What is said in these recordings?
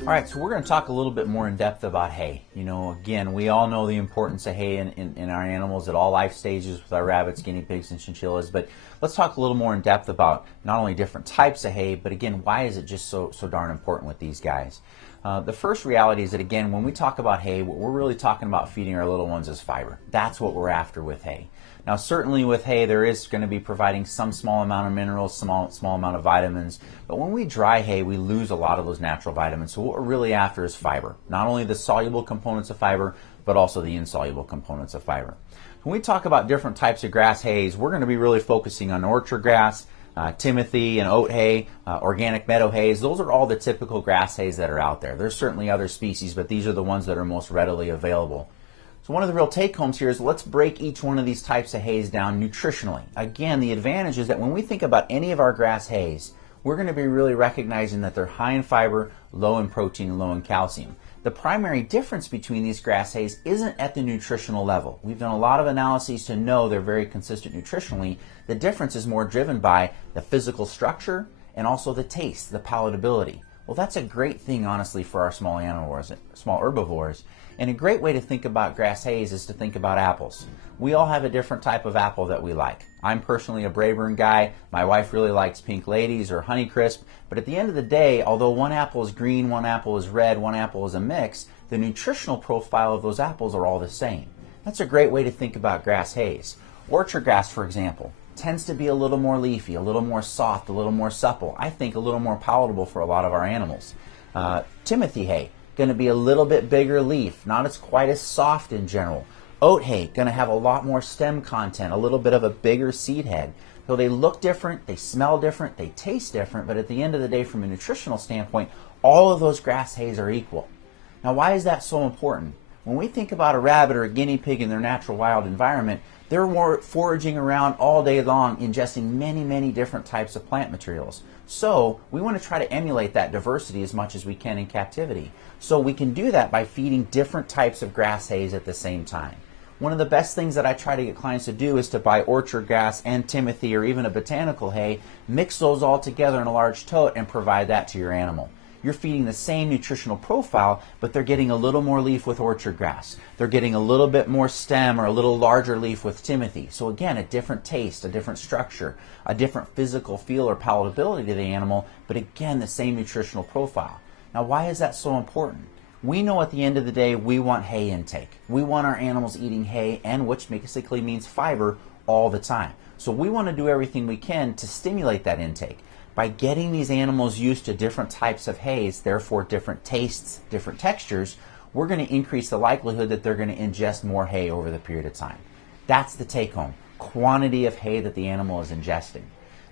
All right, so we're going to talk a little bit more in depth about hay. You know, again, we all know the importance of hay in our animals at all life stages with our rabbits, guinea pigs, and chinchillas, but let's talk a little more in depth about not only different types of hay, but again, why is it just so darn important with these guys? The first reality is that, again, when we talk about hay, what we're really talking about feeding our little ones is fiber. That's what we're after with hay. Now, certainly with hay, there is going to be providing some small amount of minerals, small amount of vitamins, but when we dry hay, we lose a lot of those natural vitamins. So what we're really after is fiber. Not only the soluble components of fiber, but also the insoluble components of fiber. When we talk about different types of grass hays, we're going to be really focusing on orchard grass, timothy and oat hay, organic meadow hays. Those are all the typical grass hays that are out there. There's certainly other species, but these are the ones that are most readily available. So one of the real take-homes here is let's break each one of these types of hays down nutritionally. Again, the advantage is that when we think about any of our grass hays, we're going to be really recognizing that they're high in fiber, low in protein, and low in calcium. The primary difference between these grass hays isn't at the nutritional level. We've done a lot of analyses to know they're very consistent nutritionally. The difference is more driven by the physical structure and also the taste, the palatability. Well, that's a great thing, honestly, for our small animals, small herbivores. And a great way to think about grass hays is to think about apples. We all have a different type of apple that we like. I'm personally a Braeburn guy. My wife really likes Pink Ladies or Honeycrisp. But at the end of the day, although one apple is green, one apple is red, one apple is a mix, the nutritional profile of those apples are all the same. That's a great way to think about grass hays. Orchard grass, for example, tends to be a little more leafy, a little more soft, a little more supple. I think a little more palatable for a lot of our animals. Timothy hay, going to be a little bit bigger leaf, not as quite as soft in general. Oat hay, going to have a lot more stem content, a little bit of a bigger seed head. So they look different, they smell different, they taste different, but at the end of the day, from a nutritional standpoint, all of those grass hays are equal. Now, why is that so important? When we think about a rabbit or a guinea pig in their natural wild environment, they're foraging around all day long, ingesting many different types of plant materials. So we want to try to emulate that diversity as much as we can in captivity. So we can do that by feeding different types of grass hays at the same time. One of the best things that I try to get clients to do is to buy orchard grass and timothy or even a botanical hay, mix those all together in a large tote and provide that to your animal. You're feeding the same nutritional profile, but they're getting a little more leaf with orchard grass. They're getting a little bit more stem or a little larger leaf with timothy. So again, a different taste, a different structure, a different physical feel or palatability to the animal, but again, the same nutritional profile. Now, why is that so important? We know at the end of the day, we want hay intake. We want our animals eating hay, and which basically means fiber, all the time. So we want to do everything we can to stimulate that intake. By getting these animals used to different types of hays, therefore different tastes, different textures, we're going to increase the likelihood that they're going to ingest more hay over the period of time. That's the take-home, quantity of hay that the animal is ingesting.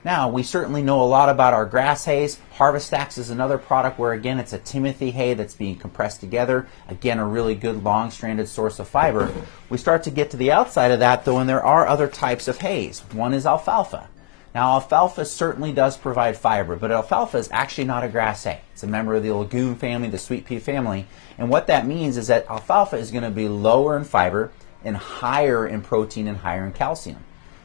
Now, we certainly know a lot about our grass hays. Harvest Stacks is another product where, again, it's a timothy hay that's being compressed together. Again, a really good long-stranded source of fiber. We start to get to the outside of that, though, and there are other types of hays. One is alfalfa. Now, alfalfa certainly does provide fiber, but alfalfa is actually not a grass hay. It's a member of the legume family, the sweet pea family, and what that means is that alfalfa is going to be lower in fiber and higher in protein and higher in calcium.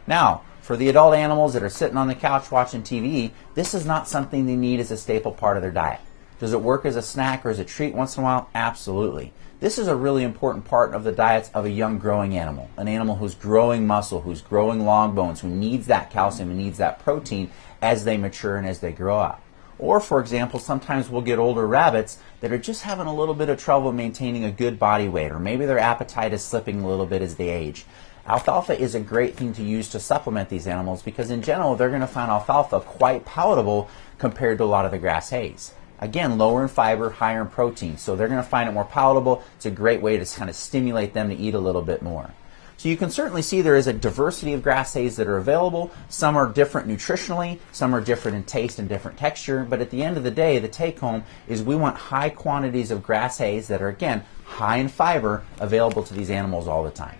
Now, for the adult animals that are sitting on the couch watching TV, this is not something they need as a staple part of their diet. Does it work as a snack or as a treat once in a while? Absolutely. This is a really important part of the diets of a young growing animal, an animal who's growing muscle, who's growing long bones, who needs that calcium and needs that protein as they mature and as they grow up. Or, for example, sometimes we'll get older rabbits that are just having a little bit of trouble maintaining a good body weight, or maybe their appetite is slipping a little bit as they age. Alfalfa is a great thing to use to supplement these animals because in general they're going to find alfalfa quite palatable compared to a lot of the grass hays. Again, lower in fiber, higher in protein, so they're going to find it more palatable. It's a great way to kind of stimulate them to eat a little bit more. So you can certainly see there is a diversity of grass hays that are available. Some are different nutritionally, some are different in taste and different texture, but at the end of the day, the take home is we want high quantities of grass hays that are, again, high in fiber available to these animals all the time.